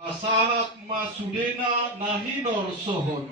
Asahat masudena nahinor sohon.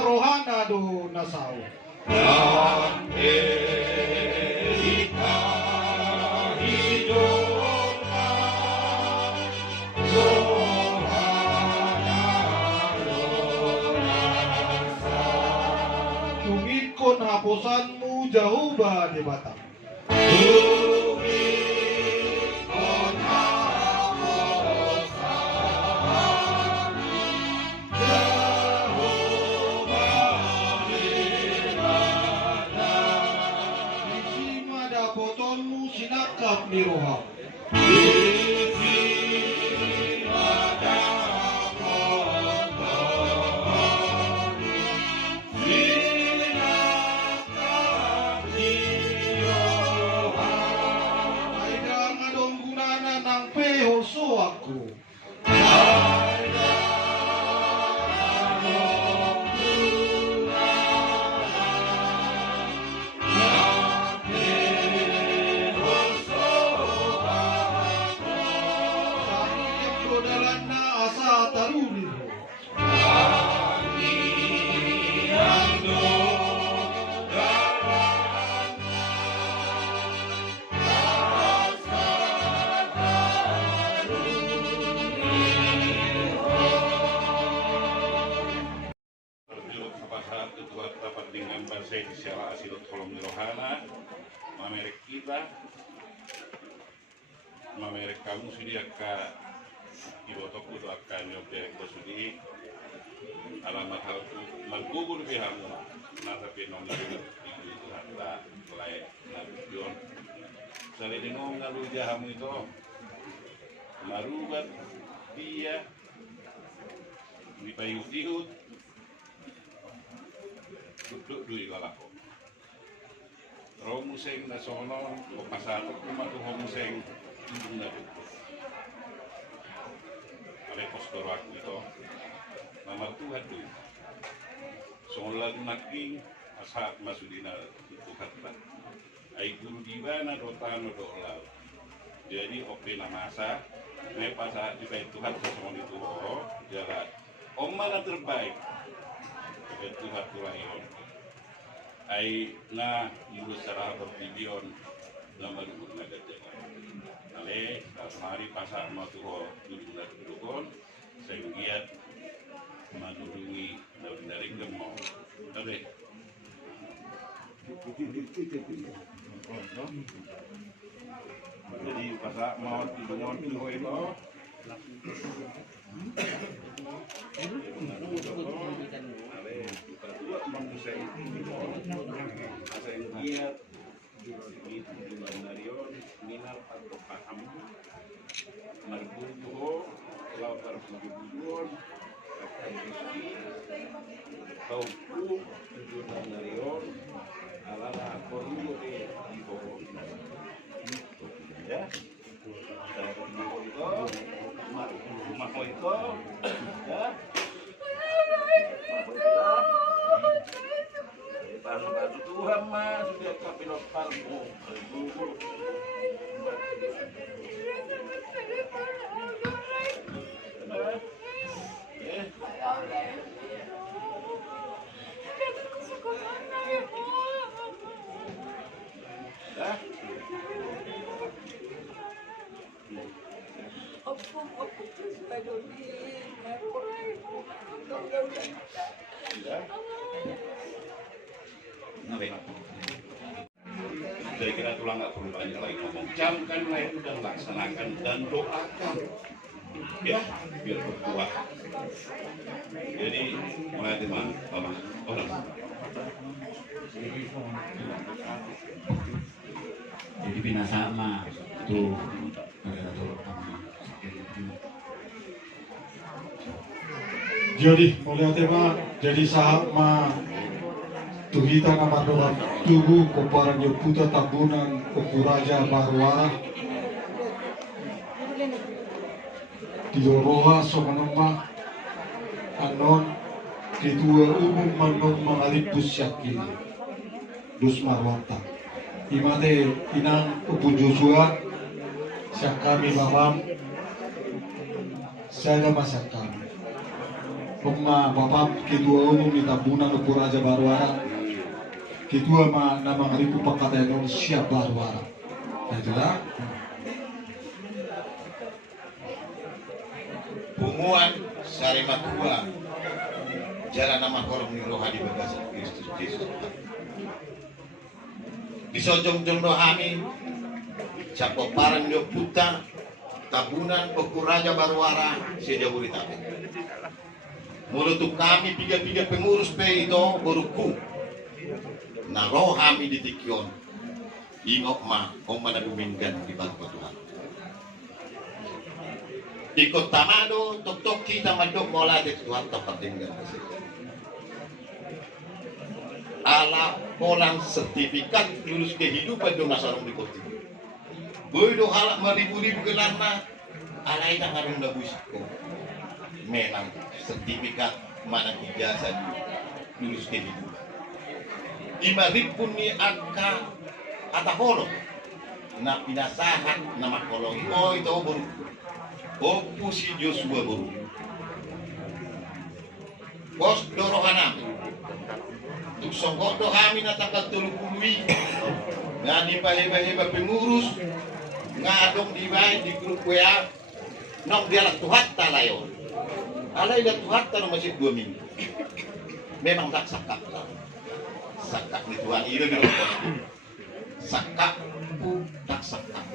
Rohana do Nassau. Tungikon hapusanmu jauh bah di Batam. Sinakap ni roha. Aida ngadong gunana nang pehoso aku. Saya disiara asilot kolom rohana, mamerek kita, mamerek kamu sudah ke ibotok itu akan nyobek bersudi, alamat hal malgubur bihamu, natapi nomor itu hatta layak nabion. Selain itu ngalu jahamu itu, marubat dia dipayut-iut. Duduk di galako. Romuseng nasono, pasato kumatu homuseng na duduk. Ale poskoro aku itu, nomor Tuhan tu. Soalnya naking asal masudina itu kata. Ai guru di mana dotano dolau. Jadi oke nama asa, me pasal di Tuhan semua itu jalan. Om mana terbaik? Tuhan Tuhan ai na ibu sarah berpibion nama dukun naga jaga ale mari pasar matuho dudukon saya giat madurungi dari gemau oke jadi pasar mau didungon tuho itu mengusai asa yang giat itu di Bandarion minal atau paham marbutuho lapar bujubujon akan rezeki tauku di Bandarion alala koruyo di bawah ya saya berdua itu rumah itu ya Panu Tuhan mas sudah kapilot parmu gugur Saya kira tulang nggak perlu banyak lagi ngomong. Camkanlah itu dan laksanakan dan doakan. Ya, biar berkuah. Jadi, mengerti mah, Bapak. Jadi pinasama itu adalah kami. Jadi mulai tema jadi sama tuhita nama doa tubuh koparan puta tabunan Opuraja Barwara Tidoroha somanoma anon ketua umum manon mengalipus yakin dus marwata imate inang upun Joshua siang kami mamam saya masak kami Pema Bapak Ketua Umum di Tabunan Opuraja Barwara Ketua ma nama ngaripu pakatan siap Barwara nah itulah Punguan Sarema Tua jalan nama korong ni rohani begas Kristus Yesus disojong jondo kami capo parang nyo puta Tabunan Opuraja Barwara Sejabodetabek mulut kami tiga pengurus pe itu beruku na roh kami ditikyon ingok ma mana duminggan di bangku Tuhan ikut tamado tok kita madok mola di Tuhan tempat tinggal ala orang sertifikat lulus kehidupan do nasarong di kota boy do halak maribu-ribu kelana ala ina ngarung da buisiko memang sertifikat mana ijazah lulus kehidupan 5.000 ni angka ataholo na pinasahan nama kolong oh itu baru opu si Joshua baru bos dorohana tuk songkok do kami na tanggal 30 nga di heba pengurus ngadong di grup WA nong dialak Tuhan talayon alay na Tuhan tanong masih 2 minggu memang tak sakap ni Tuhan itu di sakap pu tak sakap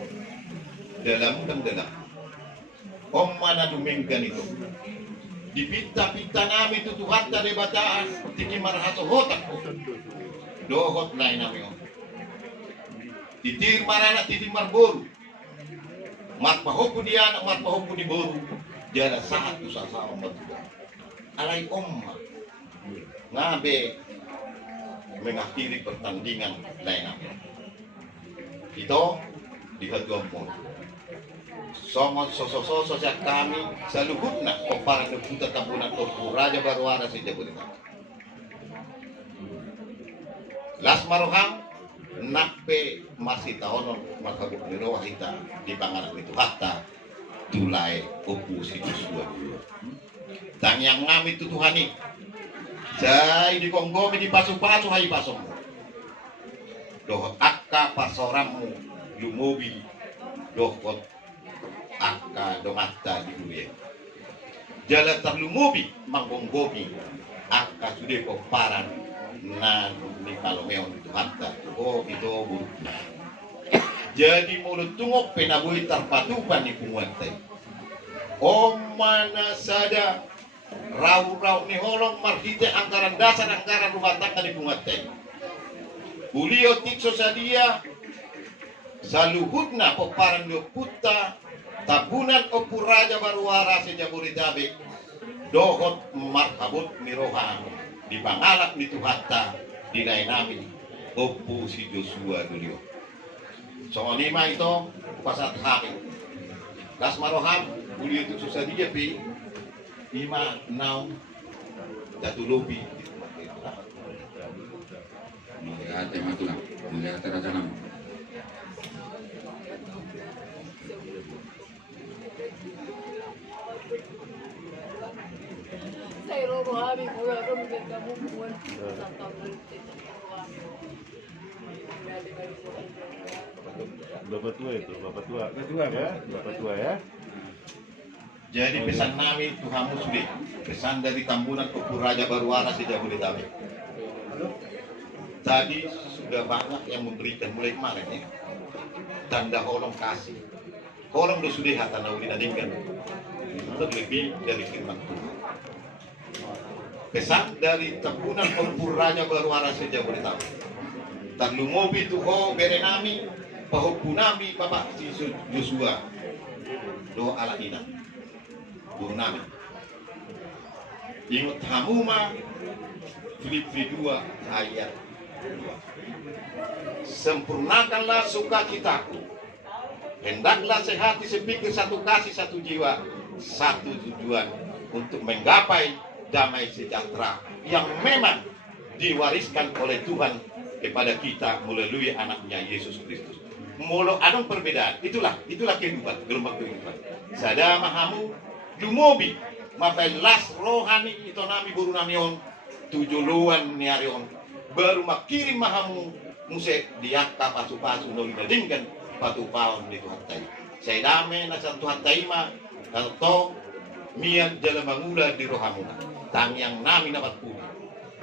dalam om mana duminggan itu di pita nami itu Tuhan tadi bataan tiki marhaso hotak dohot lain nami om titir marana titir marboru mat pahoku dia anak mat pahoku di boru jada saat tu sasa om alai om ngabe mengakhiri pertandingan lainnya itu di Haduampun somon sosok kami saluhutna koparan deputa Tabunan Opuraja Barwara Sejabodetabek las maroham nape masih tahun makabuk niroh kita di panganan itu hatta tulai opusi Joshua tang yang ngami itu Tuhani jai di konggomi di pasu-pasu hai pasong doh akka pasoramu lumobi dohot akka domata di duye jala terlumobi manggonggobi akka sude koparan na ni palomeon itu hatta oh itu buruk jadi mulut tungok penabui terpatupan di punguantai om mana sada rau ni holong marhite anggaran dasar anggaran rumah tangga di punguantai Bulio tikso sadia saluhutna peparan puta Tabunan Opuraja Barwara Sejabodetabek dohot marhabut miroha di pangalak ni Tuhatta di nainami opu si Joshua dulio so 5 itu pasat haki las maroham Bulio tikso sadia pi 5 naung jatulobi Melihat tema tulang, melihat raja nama. Bapak tua itu, bapak tua ya. Jadi pesan nami Tuhan Muslim, pesan dari Tabunan Opuraja Barwara Sejabodetabek. Tadi sudah banyak yang memberikan mulai kemarin ya. Tanda holong kasih. Holong do sudah hatan uli nadingkan. Terlebih dari firman Tuhan. Pesan dari Tabunan Perpur Raja Barwara sejauh tahu. Dan lumobi tuho berenami, pahupunami Bapak Yosua. Do ala ina. Burnami. Ingat hamuma Filipi 2 ayat 2. Sempurnakanlah sukacitaku. Hendaklah sehati sepikir satu kasih satu jiwa satu tujuan untuk menggapai damai sejahtera yang memang diwariskan oleh Tuhan kepada kita melalui anaknya Yesus Kristus. Molo adong perbedaan. Itulah kehidupan, gelombang kehidupan. Sada mahamu dumobi mapelas rohani itu nami buru namion tujuluan niarion baru makirim mahamu muse diakta pasu-pasu no dingan patu paon di Tuhan tai. Saya dame na sa Tuhan tai ma kalto mian dalam mangula di rohamuna. Tang yang nami dapat puli.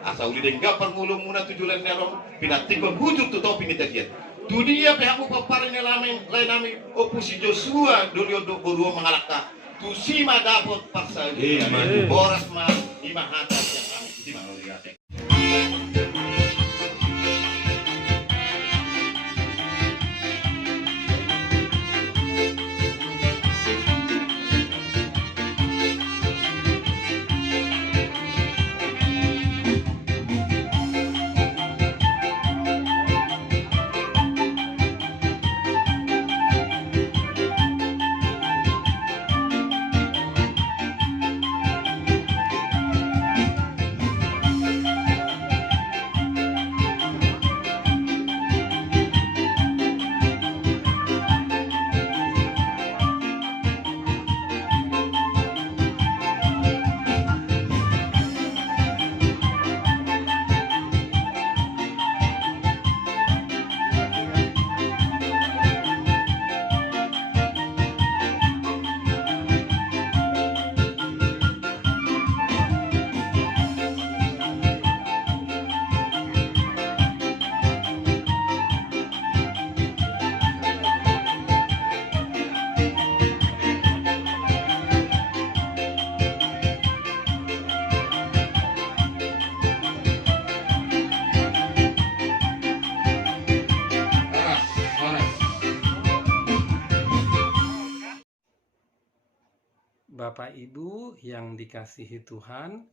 Asa uli dengga perngulung muna tujulan nerong pinatik wujud tu topi ni takian. Tu dia pehamu paparin lain nami opusi Joshua dulu do buru mengalaka. Tu sima dapat pasal. Boras ma lima hatas yang kami sima ngoliate. Bapak Ibu yang dikasihi Tuhan,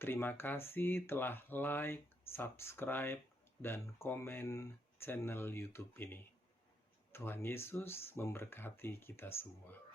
terima kasih telah like, subscribe, dan komen channel YouTube ini. Tuhan Yesus memberkati kita semua.